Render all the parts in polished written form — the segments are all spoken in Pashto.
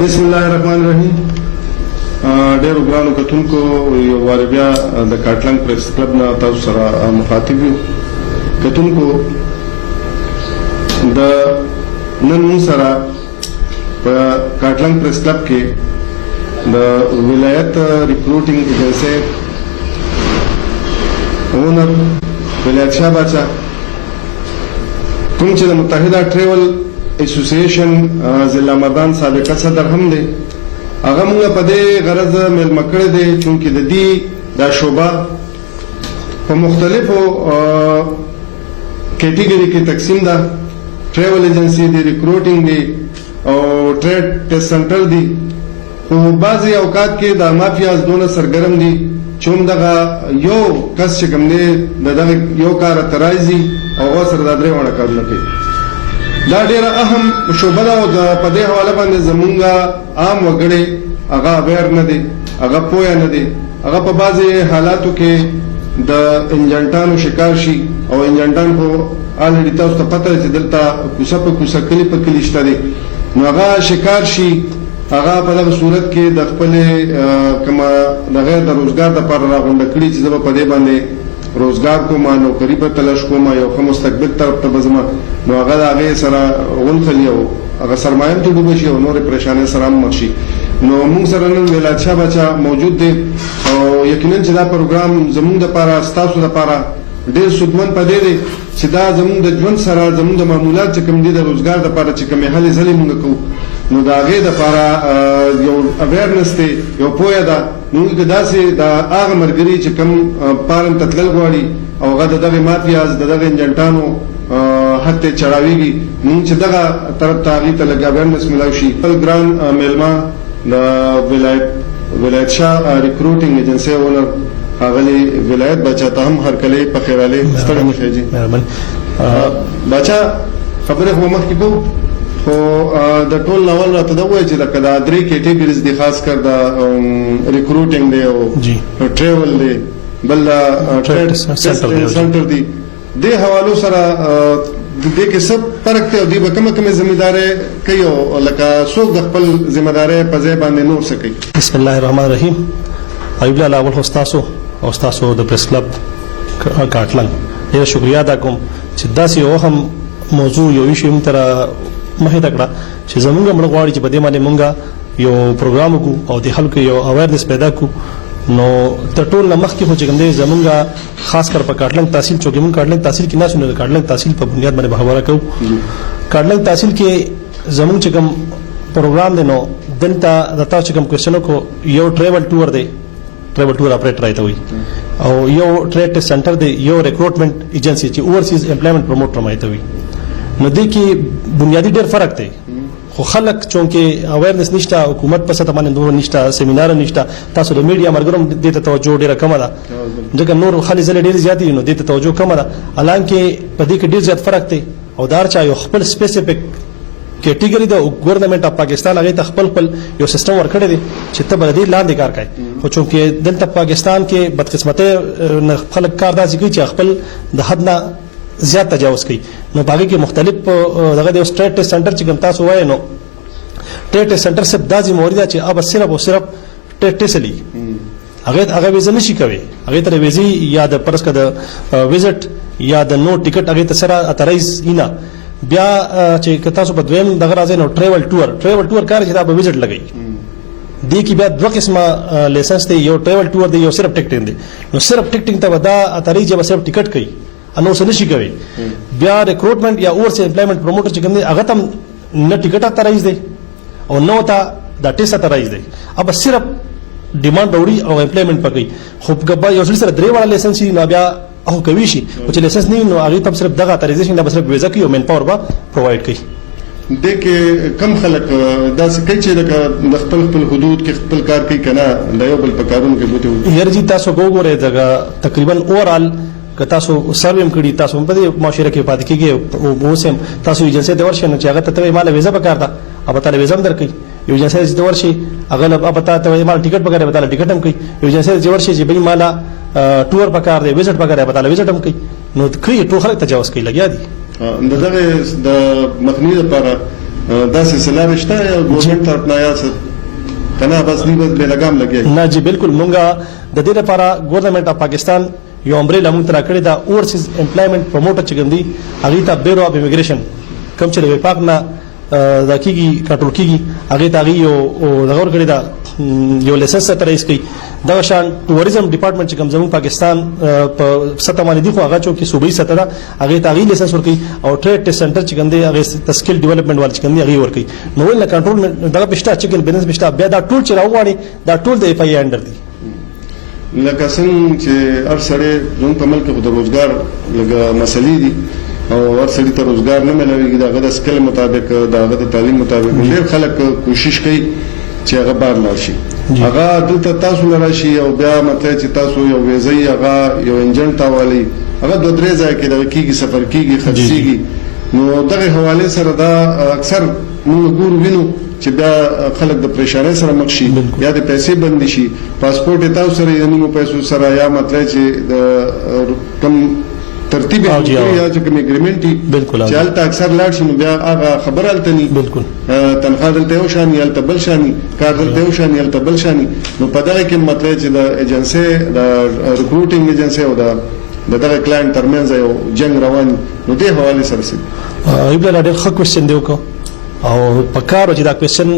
बिस्मिल्लाहिर्रहमानिर्रहीम। ډېرو ګرانو کتونکو یو وار بیا د کاټلنګ پریس کلب نه تاسو سره مخاطب یو. کتونکو د نن موږ سره په کاټلنګ پریس کلب کې د ولایت ریکروټینګ ایجنسی اونر ولایت شاه باچا کوم چې د متحده ټریول اسوسییشن ضلع مردان سابقه صدر هم دی، هغه موږ په دې غرض میلمه کړی دی چونکې د دې دا شعبه په مختلفو کیټګوري کې تقسیم ده. ټریول ایجنسی دی، ریکروټینګ دی او ټریډ ټیسټ سنټر دی. خو بعضې اوقات کې دا مافیاز دونه سرګرم دي چې همدغه یو کس چې کوم دی د دغه یو کاره ته راځي او هغه سره دا درې واړه کارونه کوي. دا ډیره اهم شعبه ده او په دې حواله باندې زمونږ عام وګړي هغه اویر نه دي، هغه پوهه نه دي. هغه په بعضې حالاتو کې د انجنټانو شکار شي او انجنټان خو آلریډي تاسو ته پته ده چې دلته کوڅه په کوڅه کلي په کلي شته دي، نو هغه شکار شي. هغه په دغه صورت کې د خپلې کومه دغه د روزګار دپاره راغونډه کړي چې زه به په دې باندې روزګار کوم، نوکري به تلاش کوم، یو ښه مستقبل طرف ته به ځم، نو هغه د هغې سره غولخلي او هغه سرمایه هم ته ډوبه شي او نورې پریشانۍ سره هم مخ شي. نو موږ سره نن ولایت شاه باچا موجود دی او یقینا چې دا پروګرام زموږ دپاره ستاسو دپاره ډېر سودمن په دې دی چې دا زموږ د ژوند سره زموږ د معمولات چې کوم دي د روزګار دپاره چې کومې هلې ځلې موږ کوو، نو د هغې دپاره یو اویرنس دی، یو پوهه ده. نو موږ داسې د هغه ملګري چې کوم پارن ته تلل غواړي او هغه د دغې مافیاز د دغې انجنټانو حد ته چړاویږي، موږ چې دغه طرف ته هغې ته لږ اویرنس میلاو شي. خپل ګران میلمه د ولایت شاه ریکروټینګ ایجنسی اونر ښاغلي ولایت باچا ته هم هرکلی په خیر راغلی. ستړی مه خیجي باچا، خبرې خو مخکې کوو خو د ټول ناول راته دا ووایي چې لکه دا درې کیټګریز دي، خاص کر د ریکروټینګ دی او ټریول دی، بل ټریډ سنټر دی. دې حوالو سره د دې کې څه فرق دی او دوی به کومه ذمہداري کوي او لکه څوک د خپل ذمہداري په ځای باندې نور څه کوي؟ بسم الله الرحمن الرحیم. ایوب الله اول خو ستاسو او ستاسو د پریس کلب کاټلنګ ډېره شکریا ادا کوم چې داسې یو هم موضوع یو ویشي موږ ته مخې ته کړه چې زمونږ مړه غواړي چې په دې باندې مونږ یو پروګرام وکړو او د خلکو یو اویرنس پیدا کړو. نو تر ټول نه مخکې خو چې کوم دی زمونږ خاص کر په کاټلنګ تحصیل چونکې مونږ کاټلنګ تحصیل کې ناسو نه د کاټلنګ تحصیل په بنیاد باندې خبره کوو. کاټلنګ تحصیل کې زمونږ چې کوم پروګرام دی نو دلته د تاسو چې کوم کوېسچن وکړو یو ټریول ټور دی، ټریول ټور اپریټر ته وایي، او یو ټریډ ټیسټ سنټر دی، یو ریکروټمنټ ایجنسی چې اوورسیز امپلایمنټ پروموټر ته وایي. نو دې کې بنیادی ډېر فرق دی خو خلک چونکې اویرنس نشته، حکومت په سطح باندې دومره نشته، سیمینار نشته، تاسو د میډیا ملګرو هم دې ته توجه ډېره کمه ده، ځکه نور هلې ځلې ډېرې زیاتې دي نو دې ته توجه کمه ده. حالانکې په دې کې ډېر زیات فرق دی او دا هر چا یو خپل سپیسیفیک کیټګري د ګورنمنټ اف پاکستان هغې ته خپل یو سیسټم ورکړی دی چې ته به د دې لاندې کار کوې. خو چونکې دلته پاکستان کې بدقسمتۍ خلک کار داسې کوي چې خپل د حد نه زیات تجاوز کوي. نو باقي کې مختلف دغه د ټریډ ټیسټ سنټر چې کوم تاسو وایي نو ټریډ ټیسټ سنټر صرف دا ذمہواري ده چې اب صرف او صرف ټریډ ټیسټ لي هغه ویزه نشي کوي، هغه ته ویزي یا د پرس کا د وزټ یا د نو ټیکټ هغه ته سره اترایز اینا بیا چې تاسو په دویم دغه راځي نو ټریول ټور کار چې دا به وزټ لګي. دې کې بیا دوه قسمه لایسنس دی، یو ټریول ټور دی، یو صرف ټیکټینګ دی. نو صرف ټیکټینګ ته ودا اترایز یا صرف ټیکټ کوي انو څه نشي کوي. بیا ریکروټمنټ یا اوورسیز امپلایمنٹ پروموټر چې کوم دی هغه ته نه ټیکټ اترایز دی او نو ته دا ټیسټ اترایز دی. اب صرف ډیمانډ وړي او امپلایمنٹ پکې خو په یو ځل سره درې واړه لایسنس نو بیا او کوي شي او چې لایسنس نه نو هغه ته صرف دغه اترایزیشن دا صرف ویزا کوي او مین پاور به پرووایډ کوي. د کې کم خلک داسې کوي چې د خپل حدود کې خپل کار کوي کنه د یو بل په کارونو کې بوته یارجی تاسو وګورئ دغه تقریبا اوورال که تاسو سرویم کړي تاسو په دې معاشره کې پاتې کېږي او اوسم تاسو ایجنسی ته ورشئ نو چې هغه ته مال ویزا پکار ده अब ताले वेजम दर कई यो जैसे दवर से अगल अब बता माल टिकट वगैरह बता टिकट हम कई यो जैसे जवर से भाई माला टूर पकार दे विजिट वगैरह बता विजिट हम कई नो कई टू खलक तजावज कई लगिया दी دغه د مخنی لپاره دا سلسله رشته یا ګورنمنت طرف نه یا کنه بس دی به لګام لګي نه جی بالکل مونږه د دې لپاره ګورنمنت اف پاکستان یو امبریلا مونږ ترا کړی دا اورسیز امپلایمنٹ پروموټر چې ګندي هغه ته بیورو اف امیګریشن کوم چې د وفاق نه د کیږي کنټرول کیږي هغه ته یو دغور کړی دا یو لیسنس تر ایس کی دا شان ټوریزم ډپارټمنټ چې کوم زموږ پاکستان په سطح باندې دی خو هغه چې صوبایي سطح ده هغه ته هغه لیسنس ورکړي او ټریډ ټیسټ سنټر چې کوم دی هغه سکل ډیولپمنٹ وال چې کوم دی هغه ورکړي نو ول کنټرول دغه پښتا چې بیلنس پښتا بیا دا ټول چې راوړي دا ټول د اف ای انډر دی لکه څنګه چې هر سړی زموږ په ملک کې د روزګار لږه مسلې دي او هر سړي ته روزګار نه ملويږي دغه د سکل مطابق دغه د تعلیم مطابق ډېر خلک کوشش کوي چې هغه بار لاړ شي هغه دلته تاسو نه راشي او بیا مطلب چې تاسو یو ویزه هغه یو انجن تاوالي هغه دوه درې ځای کې د کیږي سفر کیږي خرڅيږي نو دغه حواله سره دا اکثر موږ ګورو وینو چې بیا خلک د پریشانۍ سره مخ شي یا د پیسې بند شي پاسپورت تاسو سره یې نیمو پیسو سره یا مطلب چې د کم ترتیب یا چې کوم اګریمنت دی چې حالت اکثر لاړ شي نو بیا هغه خبر التني بالکل تنخواه دلته یو شان یا تبل شانی کار دلته یو شان یا تبل شانی نو په دغه کې مطلب چې د ایجنسی د ریکروټینګ ایجنسی او د دغه کلاینټ ترمنځ یو جنگ روان نو دې حواله سره سي ایبل ډېر ښه کوېسچن دی او په کار چې دا کوېسچن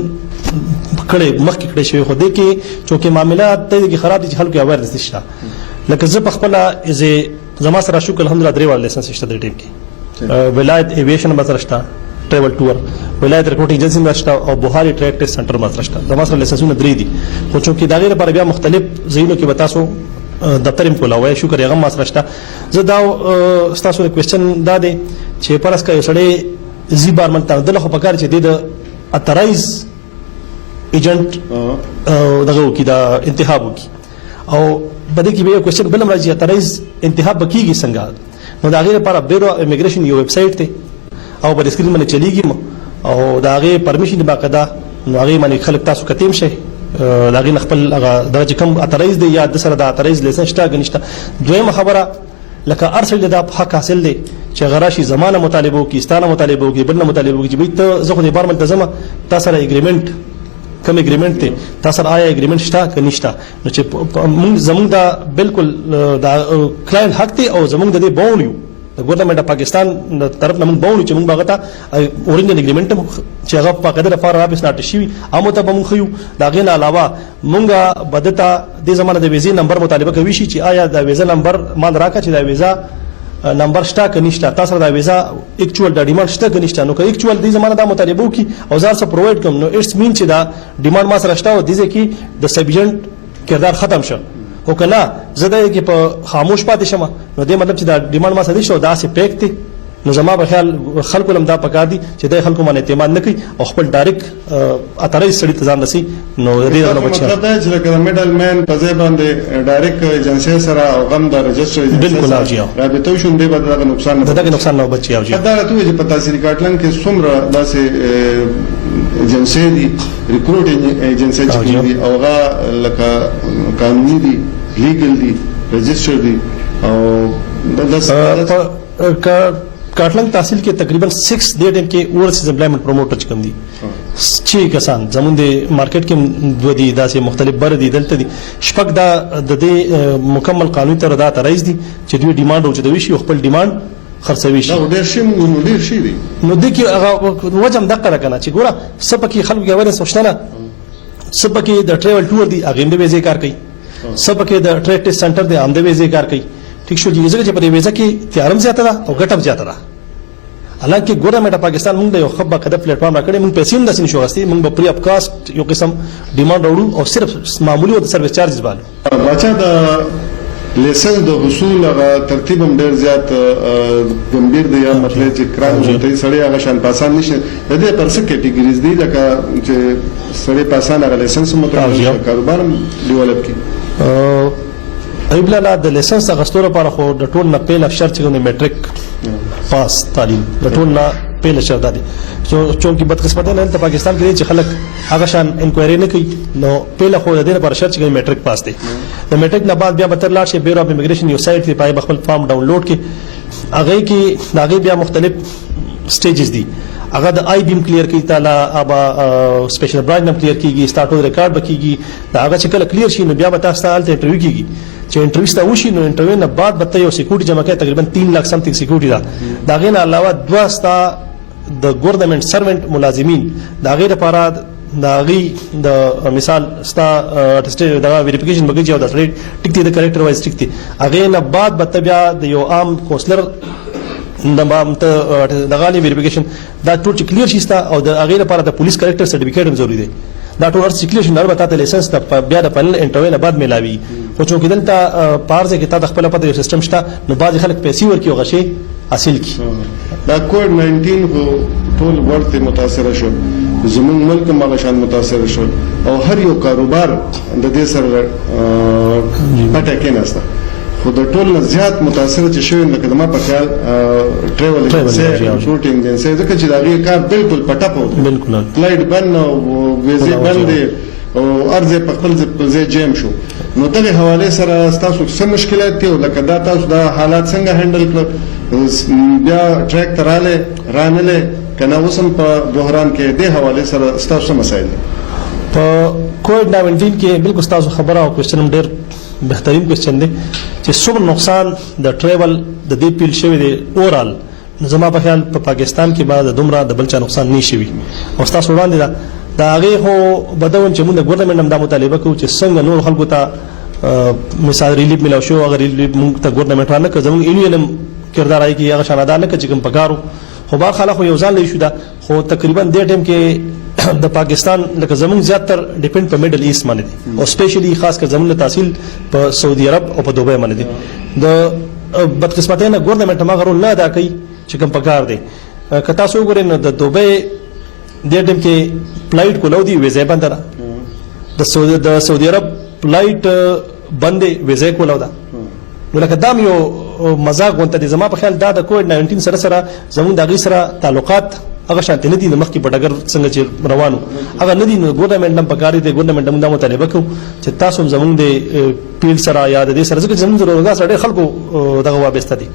کړي مخکې کړي شوی خو دې کې چې معاملات ته کې خراب دي چې خلکو اویرنس نشته لکه زه په خپل از زما سره شو الحمدلله درې وړ لیسنس شته د ټیم کې ولایت ایویشن مزر شته ټریول ټور ولایت ریکروټینګ ایجنسی مشته او بوهاري ټریک ټیسټ سنټر مزر شته د ما سره لیسنسونه درې دي خو چې دا غیر لپاره بیا مختلف ځایونو کې بتاسو دفتر هم کولاوي شو کړی هغه ما سره شته زه دا تاسو کوېسچن دا دی چې پرس کا یو سړی زی بار منته دله خو پکار چې د اترایز ایجنټ دغه کې دا انتخاب وکي او بده کې به کوېسچن بل راځي اترایز انتخاب بکیږي څنګه نو دا غیر لپاره بیورو امیګریشن یو ویب سټ ته او په سکرین باندې چلیږي او دا غیر پرمیشن باقاعده نو هغه باندې خلک تاسو کتیم شي دا غیر خپل هغه درجه کم اترایز دی یا د سره د اترایز لیسنس شته غنښت دویمه خبره لکه ارسل د حق حاصل دی چې غراشي زمانه مطالبه کې ستانه مطالبه کې بل مطالبه کې به ته زه خو د بار ملتزمه تاسو سره اګریمنت کوم اګریمنت ته تاسو سره آیا اګریمنت شته که نشته نو چې زمونږ دا بالکل دا کلاینټ حق دی او زمونږ د دې باونډ یو د ګورنمنت اف پاکستان طرف نه موږ باونډ چې موږ باغتا اورینجن اګریمنت چې هغه په قدر فار رابس ناټ شي امو ته موږ خو دا غین علاوه موږ بدتا د زمانه د ویزې نمبر مطالبه کوي شي چې آیا د ویزا نمبر مال راکا چې د ویزا نمبر شته که نشته تاسو د ویزا اکچوال د ډیماند شته که نشته نو که اکچوال د زمانه د مطالبه کی او زار سره پروواید کوم نو اټس مین چې دا ډیماند ما سره شته او د ځکه د سبجنټ کردار ختم شو او کله زده کې په خاموش پاتې شمه نو دې مطلب چې دا ډیماند ما سره شو دا سي پیکټي نو زما په خیال خلکو لم دا پکار دي چې د خلکو باندې اعتماد نه کوي او خپل ډایرک اترای سړي تزام نسی نو دې نه بچي مطلب دا چې لکه میډل مین په ځای باندې ډایرک ایجنسی سره او غم د رجسټر بالکل راځي رابطه شون دی به دا نقصان نه دا نقصان نه بچي او دا ته چې په تحصیل کاټلن کې څومره داسې ایجنسی دي ریکروټینګ ایجنسی چې دي او هغه لکه قانوني دي لیګل دي رجسټر دي او دا کاټلنګ تحصیل کې تقریبا 6 ډیټ ان کې اورسیز امپلایمنٹ پروموټر چې کوم دي 6 کسان زموږ د مارکیټ کې دوه دي داسې مختلف بر دي دلته دي شپږ دا د دې مکمل قانوني تر دا ترایز دي چې دوی ډیماند او چې دوی شي خپل ډیماند خرڅوي شي دا ډېر شي موږ ډېر شي دي نو د کې هغه وجم دقه کنه چې ګوره سبکه خلکو کې ورس وشتنه سبکه د ټریول ټور دي هغه د ویزه کار کوي سبکه د ټریک ټیسټ سنټر دي هم د ویزه کار کوي ٹھیک شو جی چې په دې ویزه کې تیارم زیاته ده او ګټم زیاته ده حالانکه ګورنمنت پاکستان موږ د یو خبره کده پلیټ فارم راکړي موږ پیسې هم داسې نشو غوښتي موږ په پری اپ کاست یو قسم ډیماند وړو او صرف معمولی او سرویس چارجز باندې راځه د لیسنس د حصول هغه ترتیب هم ډیر زیات ګمبیر دی یا مطلب چې کران ته سړی هغه شان پاسان نشي د دې پر څه کټګوریز دي لکه چې سړی پاسان هغه لیسنس مطابق کاروبار ډیولپ کی ایبل لا د لیسنس غستور لپاره خو د ټول نه پیل شرط چې میټریک پاس تعلیم د ټول نه پیل شرط دی چونکی بدقسمت نه ته پاکستان کې چې خلک هغه شان انکوایری نه کوي نو پیل خو د دې لپاره شرط چې میټریک پاس دی د میټریک نه بعد بیا به تر لاړ شي بیورو اف امیګریشن یو سایت دی پای خپل فارم ډاونلوډ کی هغه کې هغه بیا مختلف سټیجز دي هغه د آی بیم کلیر کی تعالی ابا سپیشل برانچ نم کلیر کیږي سٹارټ ریکارډ بکیږي دا هغه چې کله کلیر شي نو بیا به تاسو ته انټرویو کیږي چې انټرویو ستا وشي نو انټرویو نه بعد به یو سکیورټي جمع کوي تقریبا 3 लाख سمثینګ سکیورټي دا غین علاوه دوه ستا د ګورنمنت سروینټ ملازمین دا غیر لپاره دا غي د مثال ستا ټیسټ دا ویریفیکیشن بګی او دا سړی ټیک دی د کریکټر وایز ټیک دی هغه نه بعد به بیا د یو عام کونسلر د مامته د غالي ویریفیکیشن دا ټول کلیر شي ستا او د هغه لپاره د پولیس کریکټر سرټیفیکیټ هم ضروری دی دا ټول ارتکلیشن نر بتاته لایسنس د بیا د پنل انټرویو نه بعد ملاوي خو چې دلته پارځه کې تا د خپل پته یو سیستم شته نو بعض خلک پیسې ورکي او غشي حاصل کی دا کووډ 19 خو ټول ورته متاثر شو زمون ملک مغشان متاثر شو او هر یو کاروبار د دې سره پټه کې نهسته خو د ټول نه زیات متاثر چې شوی لکه د ما په خیال ټریول ایجنسی شوټینګ ایجنسی ځکه چې دا غي کار بالکل پټه پوت بالکل فلایټ بند او ویزه بند او ارزه په خپل ځای جیم شو نو دغه حواله سره تاسو څه مشکلات دي لکه دا تاسو دا حالات څنګه هندل کړ بیا ټریک تراله رانله کنه وسم په بحران کې د حواله سره تاسو مسایل په کووډ 19 کې بالکل تاسو خبره او کوېسچن ډېر بهترین کوېسچن دی چې څومره نقصان د ټریول د دې پیل شوی دی اورال زما په خیال په پاکستان کې بعد دومره د بل چا نقصان نه شي او تاسو وړاندې دا هغه هو بدون چې موږ ګورنمنت هم دا مطالبه کوو چې څنګه نور خلکو ته مثال ریلیف ملو شو اگر ریلیف موږ ته ګورنمنت نه کوي زموږ ایلیلم کردار آی کې هغه شانادار نه چې کوم پکارو خو با خلک یو ځان لې شو دا خو تقریبا د ټیم کې د پاکستان لکه زموږ زیاتره ډیپند په میډل ایست باندې دي او سپیشلی خاص کر زموږ تحصیل په سعودي عرب او په دوبۍ باندې دي د بدقسمتۍ نه ګورنمنت ما غرو نه ادا کوي چې کوم پکار دي کتا سو ګورې نو د دوبۍ د ټیم کې فلایټ کولو دی ویزه بند را د سعودي عرب فلایټ بندې ویزه کولو دا ولکه دام یو مزاق وانت دي زما په خیال دا د کووډ 19 سره زموږ د غي سره تعلقات هغه شانت نه دي نو مخکې په ډګر څنګه چې روانو هغه نه دي نو ګورنمنت هم پکاري دي ګورنمنت هم دا مطالبه کوي چې تاسو زموږ د پیل سره یاد دي سره ځکه زموږ ضرورت سره خلکو دغه وابسته دي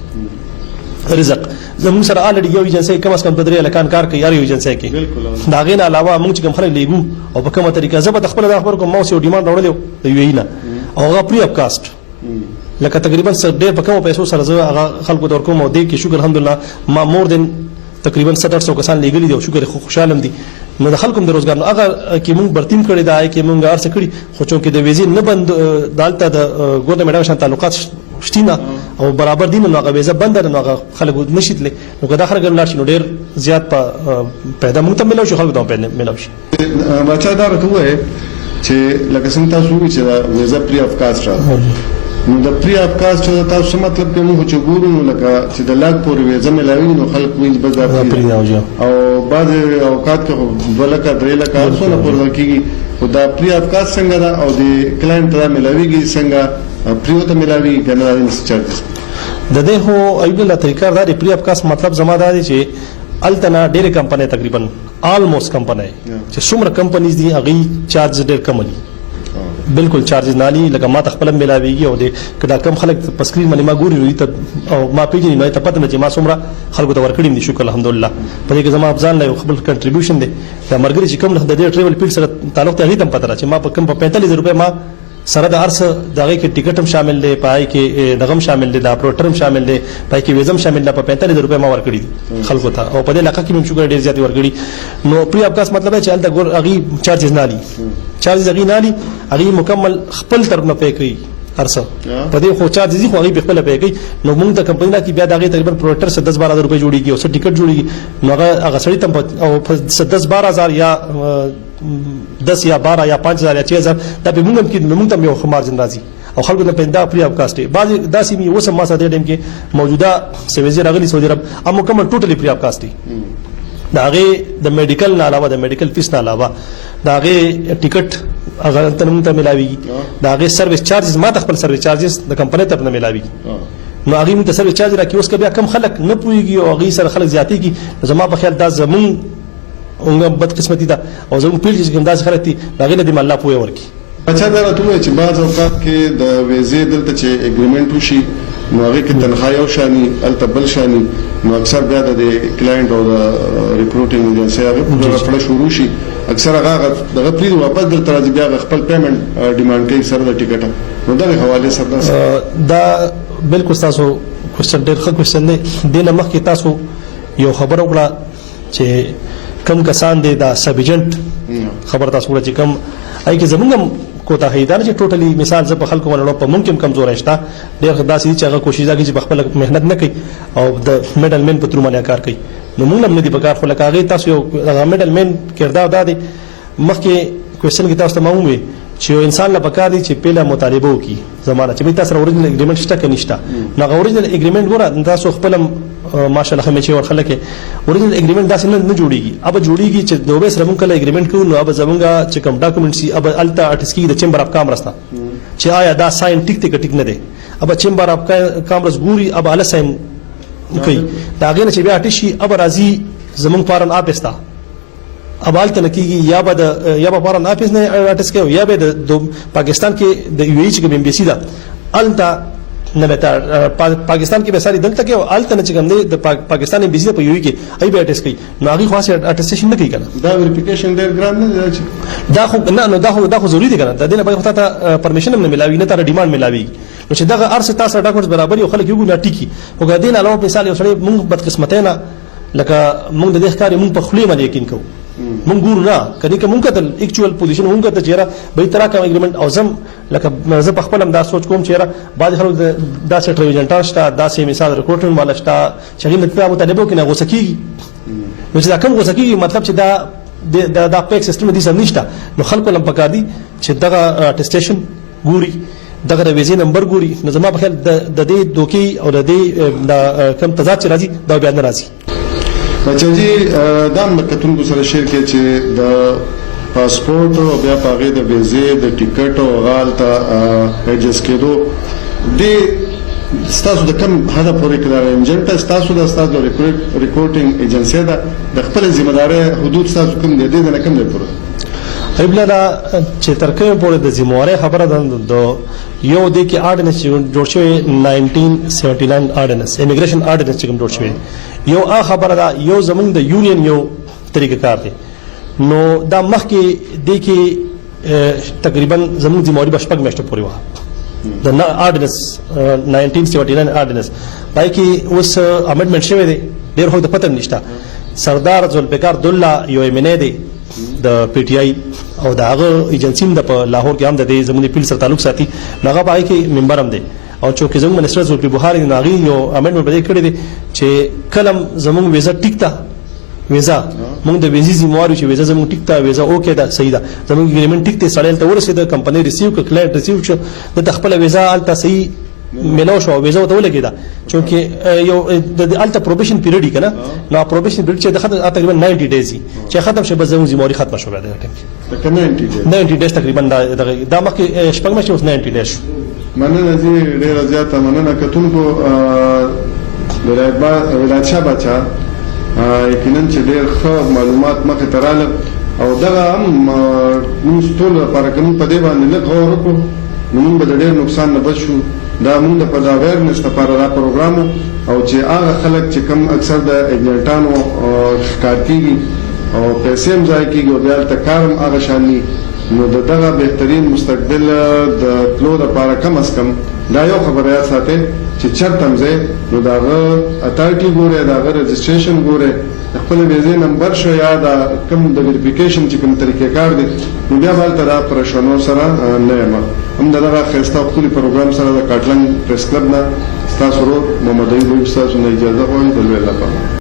رزق زموږ سره الډي یو ایجنسی کم از کم په درې لکان کار کوي یو ایجنسی کې دا غین علاوه موږ چې کوم خلک لیګو او په کومه طریقه زبر خپل د خبر کوم موسیو ډیماند راوړل د یو نه او هغه پری اپ کاست لکه تقریبا ډېر په کومو پیسو سره زه هغه خلکو در کوم او دې کې شکر الحمدلله ما مور دین تقریبا 700 کسان لګلي دي او شکر خوشاله دي نو د خلکو د روزګار نو هغه کې موږ برتیم کړی دا کې موږ ارڅ کړی خو چې د ویزې نه بند دالته د ګورنمنت شان تعلقات شتینه او برابر دي نو هغه ویزه بند نه هغه خلکو نشیتله نو کدا خلک لاړ شي نو ډېر زیات پیدا موږ ته ملو شي خلکو ته ملو شي بچا دا راته وای چې لکه څنګه تاسو وی چې ویزه پری اف کاست را نو د پری اپ کاست چې تاسو مطلب کوم چې ګورو نو لکه چې د لاګ پورې ویزه ملاوي نو خلک وینځ بازار او بعض اوقات کې ولکه درې لکه څونه پورې کیږي او دا پری اپ کاست څنګه دا او د کلاینټ را ملاويږي څنګه پریوته ملاوي کنه چارجز د دې هو ایبل لا طریقه دا پری اپ کاست مطلب زمادار دي چې التنا ډېر کمپنۍ تقریبا آلموست کمپنۍ چې څومره کمپنیز دي هغه چارج ډېر کم دي بالکل چارجز نالي لکه ما تخپل ملاويږي او د کدا کم خلک په سکرین باندې ما ګوري وي ته او ما پیژنې ما ته پته نه چې ما څومره خلکو ته ورکړم دي شکر الحمدلله په دې کې زما افزان له خپل کنټریبیوشن دي دا مرګري چې کوم د دې ټریول پیل سره تعلق ته هیڅ هم پته را چې ما په کوم په 45 روپے ما سره د ارس دغه کې ټیکټ هم شامل دی پای کې دغم شامل دی دا پروټر هم شامل دی پای کې ویزم شامل دی په 45 روپے ما ورکړي خلکو ته او په دې لکه کې موږ شوګر ډیر زیات ورکړي نو پری اپ کاس مطلب چې الته ګور اغي چارجز نالي چارجز اغي نالي اغي مکمل خپل طرف نه پې کوي ارسه په دې خو چارجز خو اغي په خپل پې کوي نو موږ د کمپنۍ کې بیا دغه تقریبا پروټر 10-12 روپے جوړیږي او څه ټیکټ جوړیږي نو هغه سړی تم او 10-12 یا 10 یا 12 یا 5000 یا 6000 دا به موږ کې موږ ته یو خمارجن راځي او خلکو ته پیدا پری اپ کاست بعض داسې می وسم ما سره ډیم کې موجوده سویزر اغلی سعودي عرب ام مکمل ټوټلی پری اپ کاست دا هغه د میډیکل نه علاوه د میډیکل فیس نه علاوه دا هغه ټیکټ هغه تنم ته ملاوي دا هغه سرویس چارجز ما تخپل سرویس چارجز د کمپنۍ طرف نه ملاوي نو هغه مت سرویس چارج راکې اوس بیا کم خلک نه پويږي او هغه سره خلک زیاتېږي زما په خیال دا زمون اونګه بد قسمتي ده او زمون پیل چې کوم داسې خلک دي هغه نه دی الله پوي ورکی اچھا دا راته وای چې بعض اوقات کې د ویزې دلته چې اګریمنت وشي نو هغه کې تنخواه یو شانی الته بل شانی نو اکثر بیا د کلاینټ او د ریکروټینګ ایجنسی هغه په شروع شي اکثر هغه دغه پری واپس د ترازی بیا خپل پیمنٹ ډیمانډ کوي سره د ټیکټ نو دغه حواله سره دا بالکل تاسو کوېسچن ډېر ښه کوېسچن دی دینه مخکې تاسو یو خبره وکړه چې کم کسان دي دا سب ایجنټ خبر تاسو وکړه چې کم اې کې زمونږ کوتاهی دا چې ټوټلی مثال زه په خلکو باندې په ممکن کمزور شته ډېر داسې چې هغه کوشش کوي چې خپل مهنت نه کوي او د میډل مین په تر باندې کار کوي نو موږ هم نه دي په کار خو لکه هغه تاسو یو میډل مین کردار دا دی مخکې کوېسچن کې تاسو ته معلوم وي چې یو انسان له پکار دي چې پیله مطالبه وکړي زمانه چې به تاسو اوریجنل اګریمنت شته کې نشته نو اوریجنل اګریمنت ګوره تاسو خپل ماشاءالله همیشه ورخلک اوریجنل اګریمنت داسې نه جوړیږي اب جوړیږي چې دوه سره موږ کله اګریمنت کوو نو اب زمونږه چې کوم ډاکومېنټ سي اب التا ارټسکی د چمبر اف کامرس ته چې آیا دا ساين ټیک ته ټیک نه دی اب چمبر اف کامرس ګوري اب ال ساين کوي دا غینه چې بیا ټشي اب راضي زمونږ فارن اپستا اب الته نکیږي یا به فارن اپس نه ارټس کوي یا به د پاکستان کې د یو ایچ کې ام بي سي دا التا نه بهتر پاکستان کې به ساري دلته کې الته نه چې کوم دی د پاکستان ام بي سي په یو کې ای به ارټس کوي نو هغه خاصه ارټسټیشن نه کوي کنه دا ویریفیکیشن ډیر ګران نه دی دا خو نه دا خو ضروری دی کنه دا دینه به ته پرمیشن هم نه ملاوي نه تر ډیماند ملاوي نو چې دغه ارسه تاسو ډاکومنټس برابر یو خلک یو نه ټیکی او غدین علاوه مثال یو سړی موږ بد قسمتینا لکه موږ د دې ښکاری موږ په خلی باندې یقین کوو موږ ګورو نه کدی که موږ کتل اکچوال پوزیشن موږ ته چیرې به تر کوم اګریمنت او زم لکه زه په خپل هم دا سوچ کوم چیرې بعد خلک دا سټر ایجنټان شته دا سه مثال ریکورډینګ مال شته چې موږ په مطالبه کې نه غوسکی نو چې دا کوم غوسکی مطلب چې دا پیک سیستم دې سم نشته نو خلکو لم پکار دي چې دغه اټیسټیشن ګوري دغه د ویزې نمبر ګوري نو زما په خیال د دې دوکي او د دې کم تضاد چې راځي دا بیا نه راځي بچا جی دا مکتونکو سره شیر کې چې د پاسپورت او بیا پاغې د ویزې د ټیکټ او غال ته ایڈجسټ کېدو د ستاسو د کم هدف پورې کړه انجن ته ستاسو د ریکورډینګ ایجنسی دا د خپل ذمہ داري حدود ستاسو کم دي د نه کم دی پوره ایبل دا چې تر کومه پورې د ذمہ واري خبره ده یو د کې آرډیننس جوړ شوی 1979 آرډیننس امیګریشن آرډیننس چې کوم جوړ شوی یو خبره ده یو زمونږ د یونین یو طریقه کار دی نو دا مخکې د کې تقریبا زمونږ ذمہ واري بشپږ میاشتې پورې وه د آرډیننس 1979 آرډیننس پای کې اوس امندمنت شوی دی ډېر خو د پته نشته سردار ذوالفقار عبدالله یو ایمنه دی د پی ټی آی او د هغه ایجنسی د په لاهور کې هم د زمونږ پیل سره تعلق ساتي هغه پای کې ممبر هم دی او چې زموږ منسټر زلفی بخاری ناغي یو امندمنت بدې کړی دی چې کلم زموږ ویزا ټیک تا ویزا موږ د ویزې ذمہوار چې ویزا زموږ ټیک تا ویزا اوکې دا صحیح ده زموږ اګریمنت ټیک ته سړیل ته ورسېده کمپنی ریسیو ک کلاینټ ریسیو شو د خپل ویزا الته صحیح ملو شو ویزا ته ولګیدا چې یو د الته پروبیشن پیریډ کنه نو پروبیشن پیریډ چې د تقریبا 90 ډیز چې ختم شي بس زموږ ذمہواری ختم شو دا ټیم 90 ډیز تقریبا دا مخکې شپږ مشه اوس 90 ډیز مننه دې ډېر زیاته مننه کتونکو ولایت شاه بچا یقینا چې ډېر ښه معلومات مخې ته راغله او دغه هم موږ ټول لپاره کوم په دې باندې لږ غور وکړو نو موږ به د ډېر نقصان نه بچ شو دا موږ د اویرنس لپاره دا پروګرام او چې هغه خلک چې کم اکثر د ایجنټانو ښکار کېږي او پیسې هم ضایع کېږي او بیا هلته کار هم هغه شان وي نو دغه بهترین مستقبل د تلو لپاره کم از کم دا یو خبره یاد ساتئ چې چرته هم ځئ نو د هغه اتارټي ګورئ د هغه رجسټریشن ګورئ خپل ویزې نمبر شو یا د کوم د ویریفیکیشن چې کوم طریقې کار دی نو بیا به هلته دا پریشانو سره نه یم هم دغه ښایسته او ښکلي پروګرام سره د کاټلنګ پریس کلب نه ستاسو ورور محمد ایوب ستاسو نه اجازه غواړي د لوی لپاره